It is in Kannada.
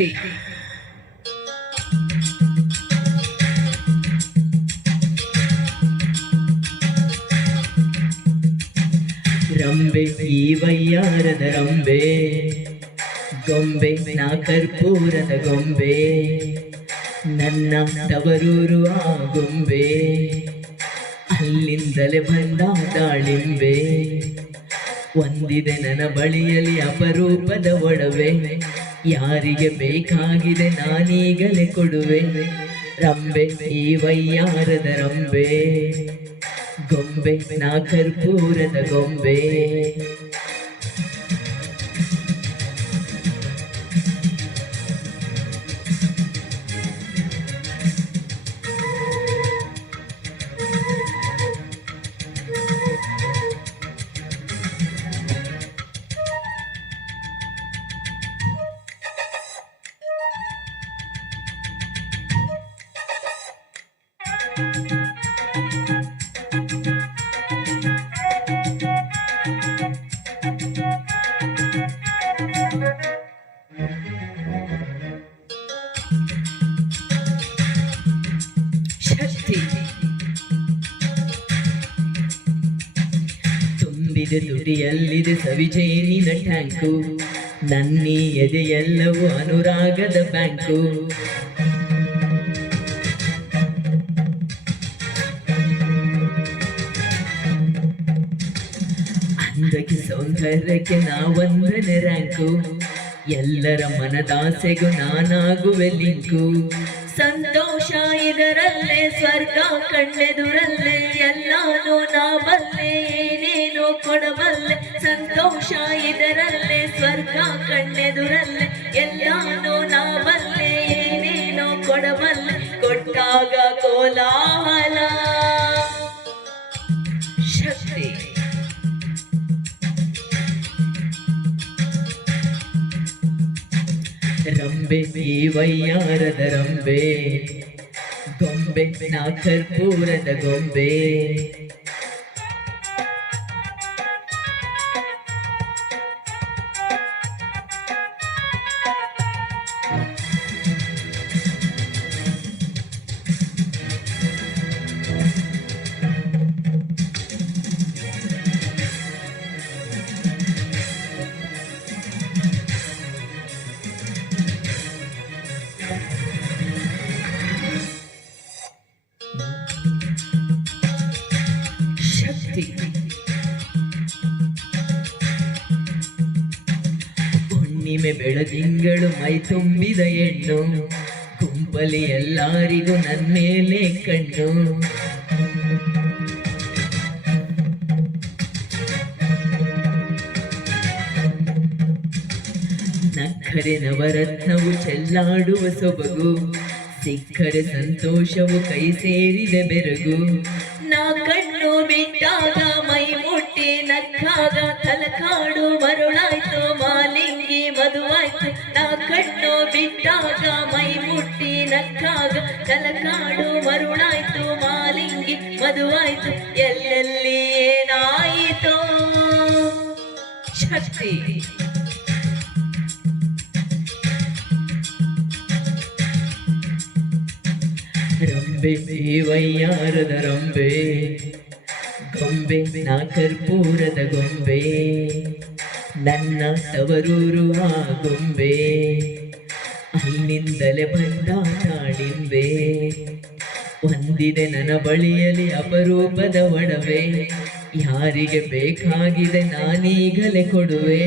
ಶಕ್ತಿ. ರಂಬೆ ಈ ವಯ್ಯಾರದ ರಂಬೆ, ಗೊಂಬೆ ನಾ ಕರ್ಪೂರದ ಗೊಂಬೆ, ನನ್ನ ತವರೂರು ಆ ಗೊಂಬೆ, ಅಲ್ಲಿಂದಲೇ ಬಂದ ದಾಳಿಂಬೆ. ಒಂದಿದೆ ನನ್ನ ಬಳಿಯಲ್ಲಿ ಅಪರೂಪದ ಒಡವೆ, ಯಾರಿಗೆ ಬೇಕಾಗಿದೆ ನಾನೀಗಲೇ ಕೊಡುವೆ. ರಂಬೆ ಈ ವಯ್ಯಾರದ ರಂಬೆ, ಗೊಂಬೆ ನಾ ಕರ್ಪೂರದ ಗೊಂಬೆ. ತುಂಬಿದ ತುಟಿಯಲ್ಲಿದೆ ಸವಿಜೇನಿನ ಟ್ಯಾಂಕು, ನನ್ನಿ ಎದೆಯೆಲ್ಲವೂ ಅನುರಾಗದ ಬ್ಯಾಂಕು. ಅಂದಕ್ಕೆ ಸೌಂದರ್ಯಕ್ಕೆ ನಾವೊಂದನೇ ರ್ಯಾಂಕು, ಎಲ್ಲರ ಮನದಾಸೆಗೂ ನಾನಾಗುವೆ ಲಿಂಕು. ಸಂತೋಷ ಇದರಲ್ಲೇ, ಸ್ವರ್ಗ ಕಣ್ಣೆದುರಲ್ಲೇ, ಎಲ್ಲಾನು ನಾ ಬಲ್ಲೆ, ಏನೇನೋ ಕೊಡಬಲ್ಲೆ. ಸಂತೋಷ ಇದರಲ್ಲೇ, ಸ್ವರ್ಗ ಕಣ್ಣೆದುರಲ್ಲೇ, ಎಲ್ಲಾನು ನಾ ಬಲ್ಲೆ, ಏನೇನೋ ಕೊಡಬಲ್ಲೆ. ಕೊಟ್ಟಾಗ ಕೋಲಾಹಲ ಶಕ್ತಿ. ರಂಬೆ ಈ ವಯ್ಯಾರದ ರಂಬೆ, ಗೊಂಬೆ ನಾ ಕರ್ಪೂರದ ಗೊಂಬೆ. ಹುಣ್ಣಿಮೆ ಬೆಳದಿಂಗಳು ಮೈ ತುಂಬಿದ ಹೆಣ್ಣು, ಗುಂಪಲಿ ಎಲ್ಲರಿಗೂ ನನ್ನ ಮೇಲೆ ಕಣ್ಣು. ನಕ್ಕರೆ ನವರತ್ನವು ಚೆಲ್ಲಾಡುವ ಸೊಬಗು, ಸಿಕ್ಕರೆ ಸಂತೋಷವು ಕೈ ಸೇರಿದ ಬೆರಗು. ನಾ ಕಣ್ಣು ಬಿಟ್ಟಾಗ ಮೈ ಮುಟ್ಟಿ ನಕ್ಕಾಗ ತಲಕಾಡು ಮರುಳಾಯ್ತು, ಮಾಲಿಂಗಿ ಮದುವಾಯ್ತು. ನಾ ಕಣ್ಣು ಬಿಟ್ಟಾಗ ಮೈ ಮುಟ್ಟಿ ನಕ್ಕಾಗ ತಲಕಾಡು ಮರುಳಾಯ್ತು, ಮಾಲಿಂಗಿ ಮದುವಾಯ್ತು. ಎಲ್ಲೆಲ್ಲಿ ಏನಾಯಿತೋ ಶಕ್ತಿ. ರಂಬೆ ಈ ವಯ್ಯಾರದ ರಂಬೆ, ಗೊಂಬೆ ನಾ ಕರ್ಪೂರದ ಗೊಂಬೆ, ನನ್ನ ತವರೂರು ಆ ಗೊಂಬೆ, ಅಲ್ಲಿಂದಲೇ ಬಂದ ದಾಳಿಂಬೆ. ಒಂದಿದೆ ನನ್ನ ಬಳಿಯಲ್ಲಿ ಅಪರೂಪದ ಒಡವೆ, ಯಾರಿಗೆ ಬೇಕಾಗಿದೆ ನಾನೀಗಲೇ ಕೊಡುವೆ.